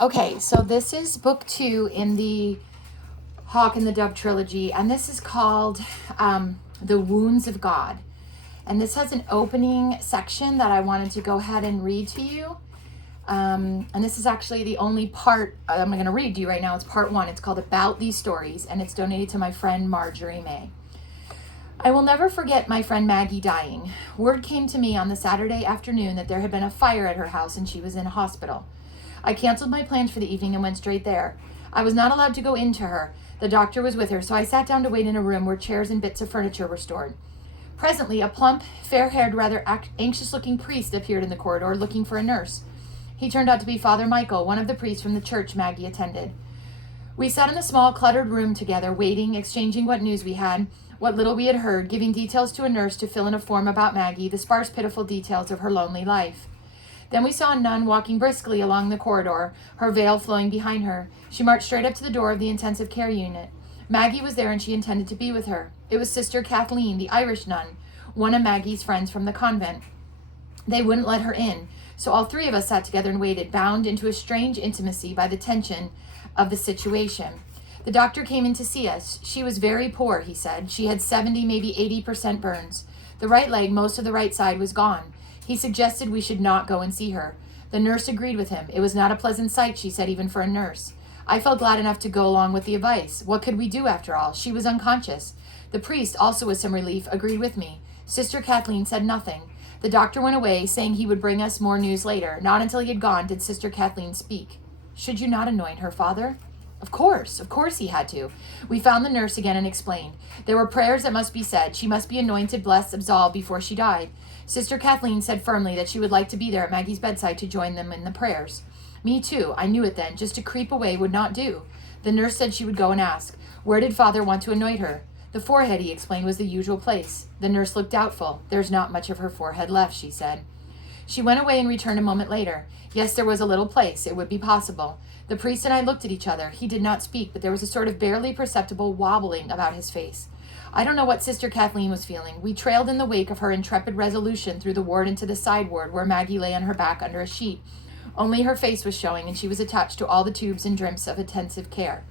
Okay, so this is book 2 in the Hawk and the Dove trilogy, and this is called The Wounds of God. And this has an opening section that I wanted to go ahead and read to you. And this is actually the only part I'm going to read to you right now. It's part 1. It's called About These Stories, and it's donated to my friend Marjorie May. I will never forget my friend Maggie dying. Word came to me on the Saturday afternoon that there had been a fire at her house and she was in a hospital. I canceled my plans for the evening and went straight there. I was not allowed to go into her. The doctor was with her, so I sat down to wait in a room where chairs and bits of furniture were stored. Presently, a plump, fair-haired, rather anxious-looking priest appeared in the corridor looking for a nurse. He turned out to be Father Michael, one of the priests from the church Maggie attended. We sat in the small, cluttered room together, waiting, exchanging what news we had, what little we had heard, giving details to a nurse to fill in a form about Maggie, the sparse, pitiful details of her lonely life. Then we saw a nun walking briskly along the corridor, her veil flowing behind her. She marched straight up to the door of the intensive care unit. Maggie was there and she intended to be with her. It was Sister Kathleen, the Irish nun, one of Maggie's friends from the convent. They wouldn't let her in, so all three of us sat together and waited, bound into a strange intimacy by the tension of the situation. The doctor came in to see us. She was very poor, he said. She had 70, maybe 80% burns. The right leg, most of the right side, was gone. He suggested we should not go and see her. The nurse agreed with him. It was not a pleasant sight, she said, even for a nurse. I felt glad enough to go along with the advice. What could we do after all? She was unconscious. The priest, also with some relief, agreed with me. Sister Kathleen said nothing. The doctor went away, saying he would bring us more news later. Not until he had gone did Sister Kathleen speak. Should you not anoint her, Father? Of course he had to. We found the nurse again and explained. There were prayers that must be said. She must be anointed, blessed, absolved before she died. Sister Kathleen said firmly that she would like to be there at Maggie's bedside to join them in the prayers. Me too. I knew it then. Just to creep away would not do. The nurse said she would go and ask. Where did Father want to anoint her? The forehead, he explained, was the usual place. The nurse looked doubtful. There's not much of her forehead left, she said. She went away and returned a moment later. Yes, there was a little place. It would be possible. The priest and I looked at each other. He did not speak, but there was a sort of barely perceptible wobbling about his face. I don't know what Sister Kathleen was feeling. We trailed in the wake of her intrepid resolution through the ward into the side ward where Maggie lay on her back under a sheet. Only her face was showing, and she was attached to all the tubes and drips of intensive care.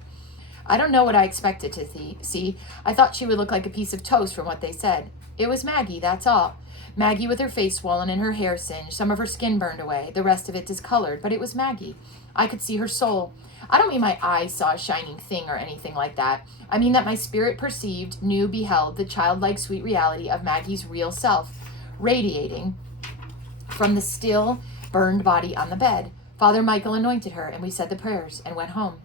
I don't know what I expected to see. I thought she would look like a piece of toast from what they said. It was Maggie, that's all. Maggie with her face swollen and her hair singed, some of her skin burned away, the rest of it discolored, but it was Maggie. I could see her soul. I don't mean my eyes saw a shining thing or anything like that. I mean that my spirit perceived, knew, beheld the childlike sweet reality of Maggie's real self, radiating from the still, burned body on the bed. Father Michael anointed her, and we said the prayers and went home.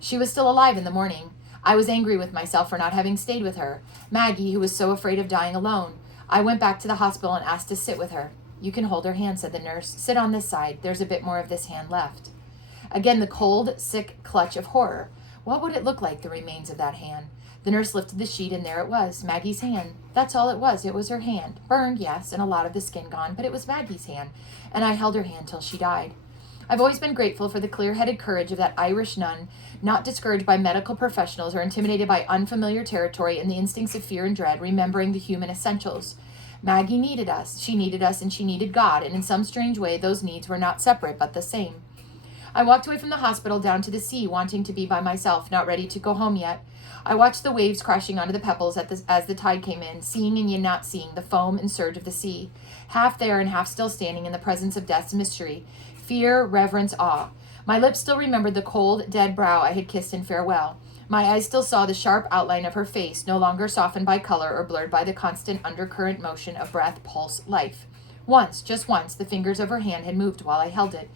She was still alive in the morning. I was angry with myself for not having stayed with her. Maggie, who was so afraid of dying alone. I went back to the hospital and asked to sit with her. You can hold her hand, said the nurse. Sit on this side. There's a bit more of this hand left. Again, the cold, sick clutch of horror. What would it look like, the remains of that hand? The nurse lifted the sheet, and there it was, Maggie's hand. That's all it was. It was her hand. Burned, yes, and a lot of the skin gone, but it was Maggie's hand, and I held her hand till she died. I've always been grateful for the clear-headed courage of that Irish nun, not discouraged by medical professionals or intimidated by unfamiliar territory and the instincts of fear and dread, remembering the human essentials. Maggie needed us. She needed us, and she needed God, and in some strange way those needs were not separate but the same. I walked away from the hospital down to the sea, wanting to be by myself, not ready to go home yet. I watched the waves crashing onto the pebbles as the tide came in, seeing and yet not seeing the foam and surge of the sea, half there and half still standing in the presence of death's mystery, fear, reverence, awe. My lips still remembered the cold, dead brow I had kissed in farewell. My eyes still saw the sharp outline of her face, no longer softened by color or blurred by the constant undercurrent motion of breath, pulse, life. Once, just once, the fingers of her hand had moved while I held it,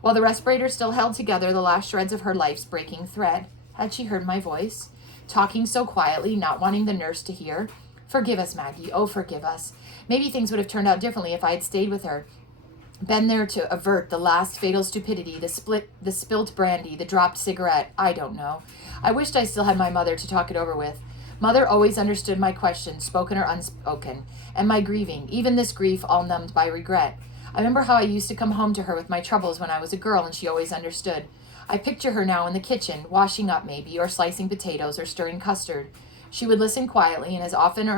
while the respirator still held together the last shreds of her life's breaking thread. Had she heard my voice? Talking so quietly, not wanting the nurse to hear? Forgive us, Maggie. Oh, forgive us. Maybe things would have turned out differently if I had stayed with her. Been there to avert the last fatal stupidity, the spilt brandy, the dropped cigarette. I don't know. I wished I still had my mother to talk it over with. Mother always understood my questions, spoken or unspoken, and my grieving, even this grief all numbed by regret. I remember how I used to come home to her with my troubles when I was a girl, and she always understood. I picture her now in the kitchen, washing up maybe, or slicing potatoes, or stirring custard. She would listen quietly, and as often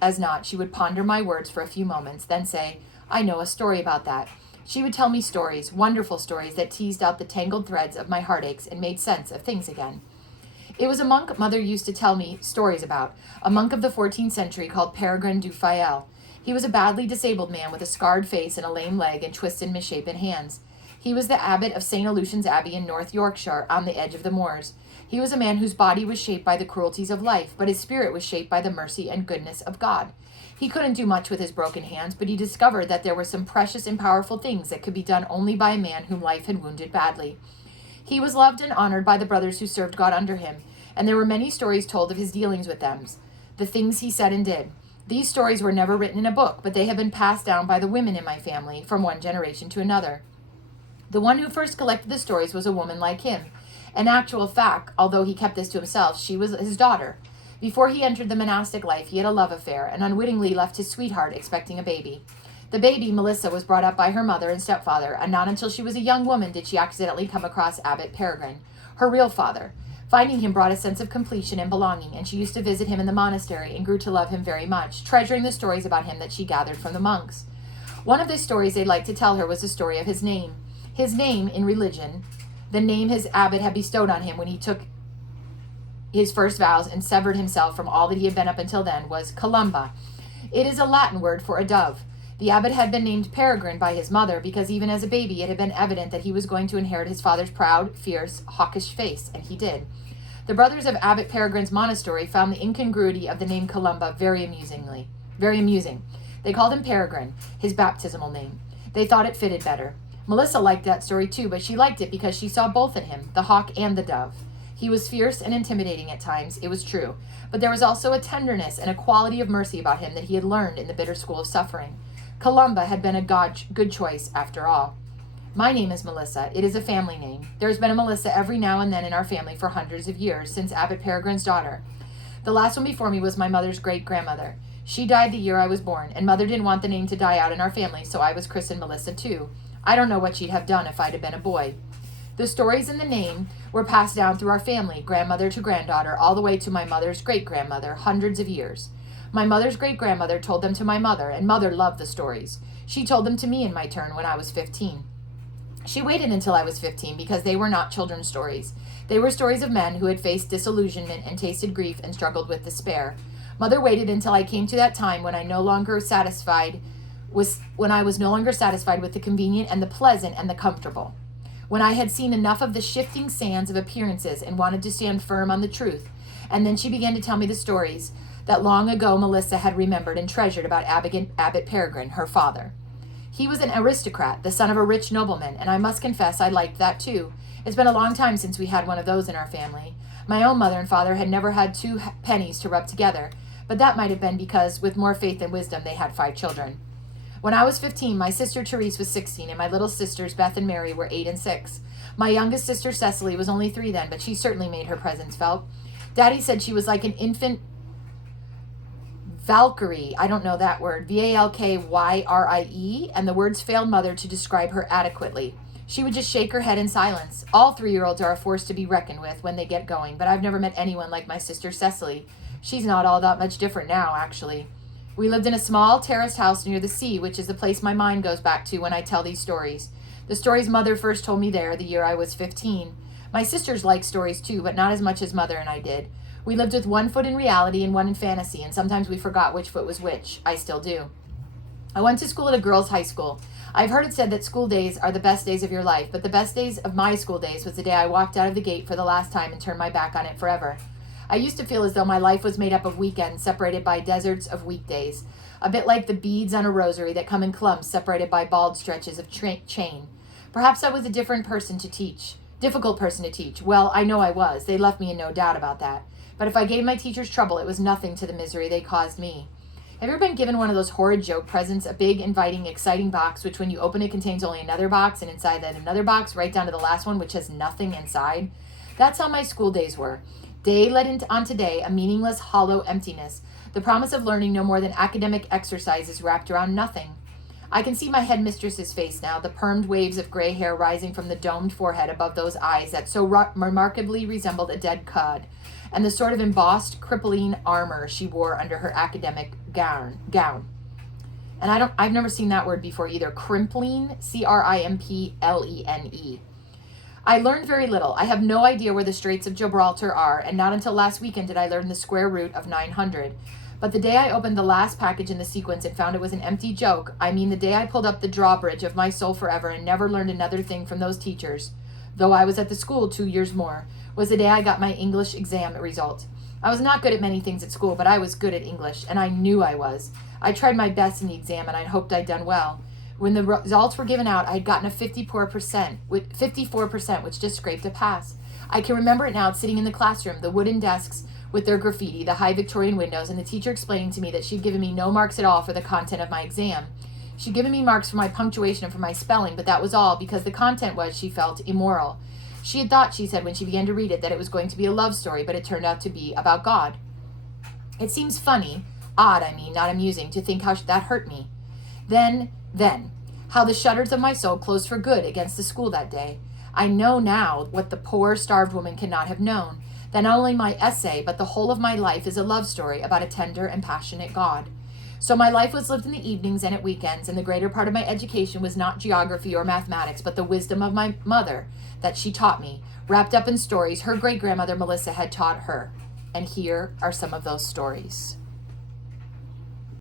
as not, she would ponder my words for a few moments, then say, I know a story about that. She would tell me stories, wonderful stories that teased out the tangled threads of my heartaches and made sense of things again. It was a monk Mother used to tell me stories about, a monk of the 14th century called Peregrine du Fayel. He was a badly disabled man with a scarred face and a lame leg and twisted, misshapen hands. He was the abbot of St. Aleutian's Abbey in North Yorkshire, on the edge of the moors. He was a man whose body was shaped by the cruelties of life, but his spirit was shaped by the mercy and goodness of God. He couldn't do much with his broken hands, but he discovered that there were some precious and powerful things that could be done only by a man whom life had wounded badly. He was loved and honored by the brothers who served God under him, and there were many stories told of his dealings with them, the things he said and did. These stories were never written in a book, but they have been passed down by the women in my family from one generation to another. The one who first collected the stories was a woman like him. In actual fact, although he kept this to himself, she was his daughter. Before he entered the monastic life, he had a love affair and unwittingly left his sweetheart expecting a baby. The baby, Melissa, was brought up by her mother and stepfather, and not until she was a young woman did she accidentally come across Abbot Peregrine, her real father. Finding him brought a sense of completion and belonging, and she used to visit him in the monastery and grew to love him very much, treasuring the stories about him that she gathered from the monks. One of the stories they liked to tell her was the story of his name. His name in religion, the name his abbot had bestowed on him when he took his first vows and severed himself from all that he had been up until then, was Columba. It is a Latin word for a dove. The abbot had been named Peregrine by his mother because even as a baby it had been evident that he was going to inherit his father's proud, fierce, hawkish face, and he did. The brothers of Abbot Peregrine's monastery found the incongruity of the name Columba very amusing. They called him Peregrine, his baptismal name. They thought it fitted better. Melissa liked that story too, but she liked it because she saw both in him, the hawk and the dove. He was fierce and intimidating at times, it was true, but there was also a tenderness and a quality of mercy about him that he had learned in the bitter school of suffering. Columba had been a good choice after all. My name is Melissa. It is a family name. There has been a Melissa every now and then in our family for hundreds of years, since Abbot Peregrine's daughter. The last one before me was my mother's great-grandmother. She died the year I was born, and Mother didn't want the name to die out in our family, so I was christened Melissa too. I don't know what she'd have done if I'd have been a boy. The stories in the name were passed down through our family, grandmother to granddaughter, all the way to my mother's great-grandmother, hundreds of years. My mother's great-grandmother told them to my mother, and Mother loved the stories. She told them to me in my turn when I was 15. She waited until I was 15 because they were not children's stories. They were stories of men who had faced disillusionment and tasted grief and struggled with despair. Mother waited until I came to that time when I was no longer satisfied with the convenient and the pleasant and the comfortable. When I had seen enough of the shifting sands of appearances and wanted to stand firm on the truth. And then she began to tell me the stories that long ago Melissa had remembered and treasured about Abbot Peregrine, her father. He was an aristocrat, the son of a rich nobleman, and I must confess I liked that too. It's been a long time since we had one of those in our family. My own mother and father had never had 2 pennies to rub together, but that might have been because, with more faith and wisdom, they had 5 children. When I was 15, my sister Therese was 16, and my little sisters Beth and Mary were 8 and 6. My youngest sister Cecily was only 3 then, but she certainly made her presence felt. Daddy said she was like an infant Valkyrie, I don't know that word, Valkyrie, and the words failed Mother to describe her adequately. She would just shake her head in silence. All 3-year-olds are a force to be reckoned with when they get going, but I've never met anyone like my sister Cecily. She's not all that much different now, actually. We lived in a small terraced house near the sea, which is the place my mind goes back to when I tell these stories. The stories Mother first told me there, the year I was 15. My sisters liked stories too, but not as much as Mother and I did. We lived with one foot in reality and one in fantasy, and sometimes we forgot which foot was which. I still do. I went to school at a girls' high school. I've heard it said that school days are the best days of your life, but the best days of my school days was the day I walked out of the gate for the last time and turned my back on it forever. I used to feel as though my life was made up of weekends separated by deserts of weekdays, a bit like the beads on a rosary that come in clumps separated by bald stretches of chain. Perhaps I was a difficult person to teach. Well, I know I was. They left me in no doubt about that. But if I gave my teachers trouble, it was nothing to the misery they caused me. Have you ever been given one of those horrid joke presents, a big, inviting, exciting box, which when you open it contains only another box, and inside that another box, right down to the last one, which has nothing inside? That's how my school days were. Day led onto day, a meaningless, hollow emptiness. The promise of learning no more than academic exercises wrapped around nothing. I can see my headmistress's face now, the permed waves of gray hair rising from the domed forehead above those eyes that so remarkably resembled a dead cod, and the sort of embossed, crippling armor she wore under her academic gown. And I've never seen that word before either. Crimpline, Crimplene. I learned very little. I have no idea where the Straits of Gibraltar are, and not until last weekend did I learn the square root of 900. But the day I opened the last package in the sequence and found it was an empty joke, I mean the day I pulled up the drawbridge of my soul forever and never learned another thing from those teachers, though I was at the school 2 years more, was the day I got my English exam result. I was not good at many things at school, but I was good at English, and I knew I was. I tried my best in the exam, and I hoped I'd done well. When the results were given out, I had gotten a 54%, which just scraped a pass. I can remember it now, sitting in the classroom, the wooden desks with their graffiti, the high Victorian windows, and the teacher explaining to me that she'd given me no marks at all for the content of my exam. She'd given me marks for my punctuation and for my spelling, but that was all, because the content was, she felt, immoral. She had thought, she said, when she began to read it, that it was going to be a love story, but it turned out to be about God. It seems funny, odd, not amusing, to think how that hurt me. Then, how the shutters of my soul closed for good against the school that day. I know now what the poor, starved woman cannot have known, that not only my essay, but the whole of my life is a love story about a tender and passionate God. So my life was lived in the evenings and at weekends, and the greater part of my education was not geography or mathematics, but the wisdom of my mother that she taught me, wrapped up in stories her great-grandmother Melissa had taught her. And here are some of those stories.